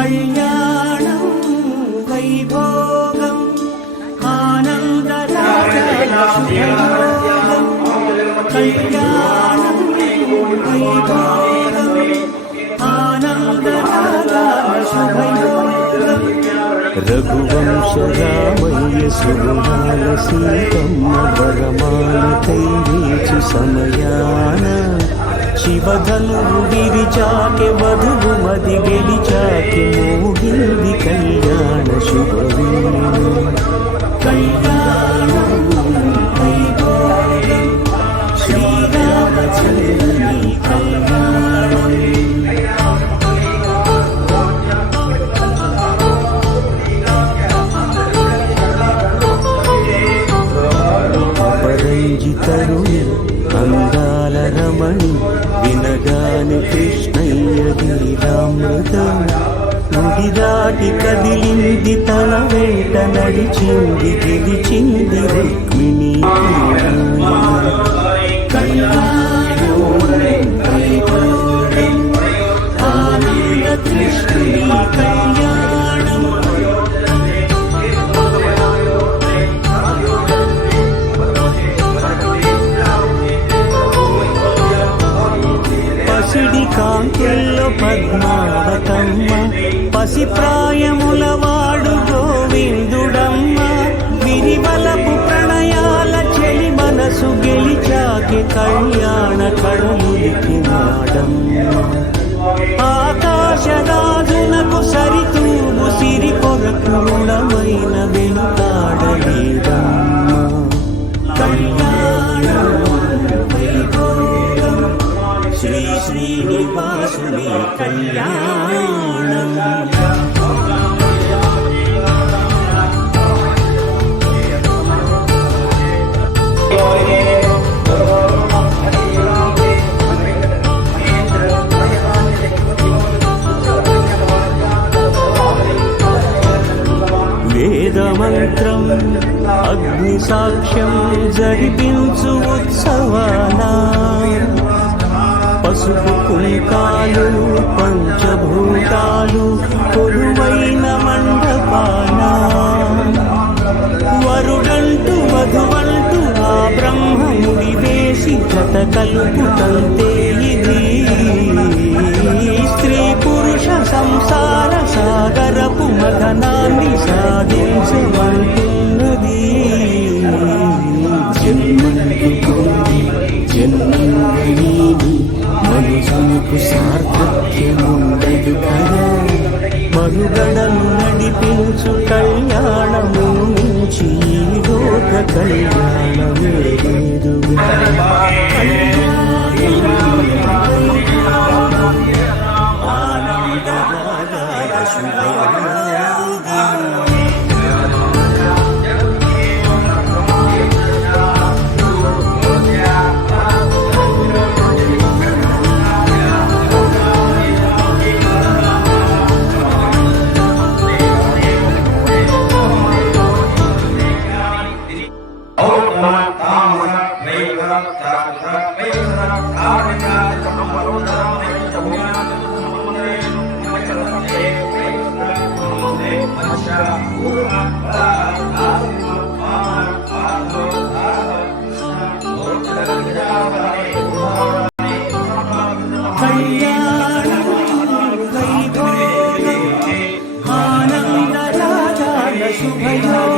కళ్యాణం వైభోగం ఆనందరాగం కళ్యాణం వైభోగం ఆనందరాగం రఘువంశ రామయ్య సుగుణాల సీతమ్మ వరమాల కైవేచు సమయాన శివధనువు విరిచాకె వధువు మది గెలిచాకె మోహింది కళ్యాణ శుభవేళ కళ్యాణం వైభోగం శ్రీరామచంద్రుని కళ్యాణం అపరంజితరుని అందాల రమణి వినగాని కృష్ణయ్య లీలామృతం ముడి దాటి కదిలింది తన వెంట నడిచింది గెలిచింది రుక్మిణి ఆనంద కృష్ణుని కళ్యాణం పసిడి కాంతుల్లో పద్మావతమ్మ పసిప్రాయముల వాడు గోవిందుడమ్మ విరివలపు ప్రణయాల చెలి మనసు గెలిచాకి కళ్యాణ కళములికి నాడమ్మ ఆకాశరాజునకు సరితూగు సిరి కొరకు రుణమైన వెనుకాడలేదమ్మ కళ్యాణం వైభోగం శ్రీ శ్రీనివాసుని కళ్యాణం వేదమంత్రం అగ్ని సాక్ష్యం జరిపించు ఉత్సవాల పసుపు కుంకాలు పంచభూతాలు కొలువైన మండపాన వరుడంటూ వధువంటూ ఆ బ్రహ్మముడి వేసి జత కలుపుతంతే ఇది స్త్రీ పురుష సంసార సాగరపు మథనాన్ని సాధించమంటున్నది జన్మంటుకుంది జన్మంగళీని మనుషులకు సార్థక్యముండదు కదా మనుగడను నడిపించు కళ్యాణము నుంచి లోక కళ్యాణమే లేదుగా ఆనందరాగాల కళ్యాణం వైభోగం ఆనందరాగాల శుభయోగం